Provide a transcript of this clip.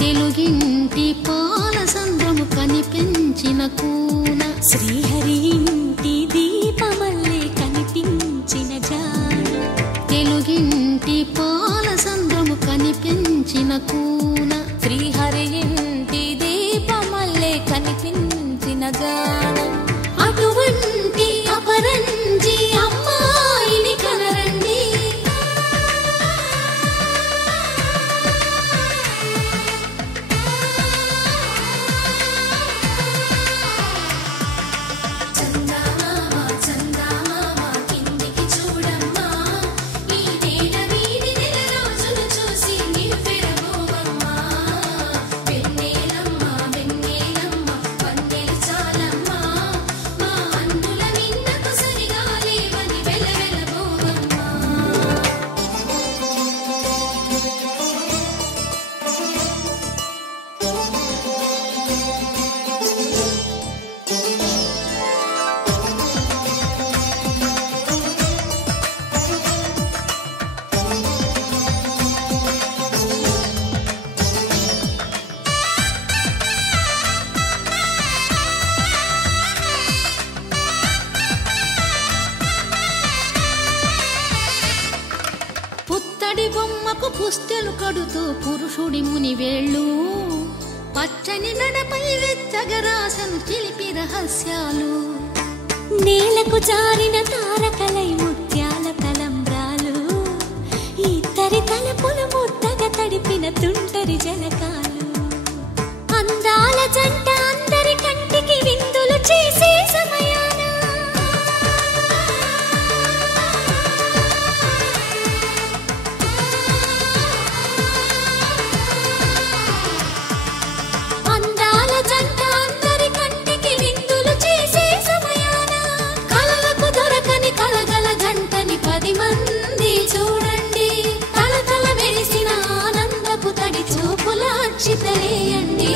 తెలుగింటి పాల సంద్రము కనిపించిన కూన శ్రీహరి ఇంటి దీపమల్లే కనిపించిన జాన తెలుగింటి పాల సంద్రము కనిపించిన కూన శ్రీహరి ఇంటి దీపమల్లే కనిపించిన జాన అటువంటి అపరంజి అమ్మాయిని కనరండి పుత్తడి బొమ్మకు పుస్తెలు కడుతూ పురుషుడి ముని వేళ్ళు పచ్చని నడపై వెచ్చగరాసను చిలిపి రహస్యాలు నేలకు జారిన తారకలై ముత్యాల తలంబ్రాలు ఇద్దరి తలపులు ముద్దగా తడిపిన తుంటరి జలకాలు అందాల జంట అందరి కంటికి విందులు చేసే సమయాన అందాల జంట అందరి కంటికి విందులు చేసే సమయాన కలలకు దొరకని కలగల జంటని 10 మంది చూడండి తల తల మెరిసిన ఆనందపు తడి చూపుల అక్షితలేయండి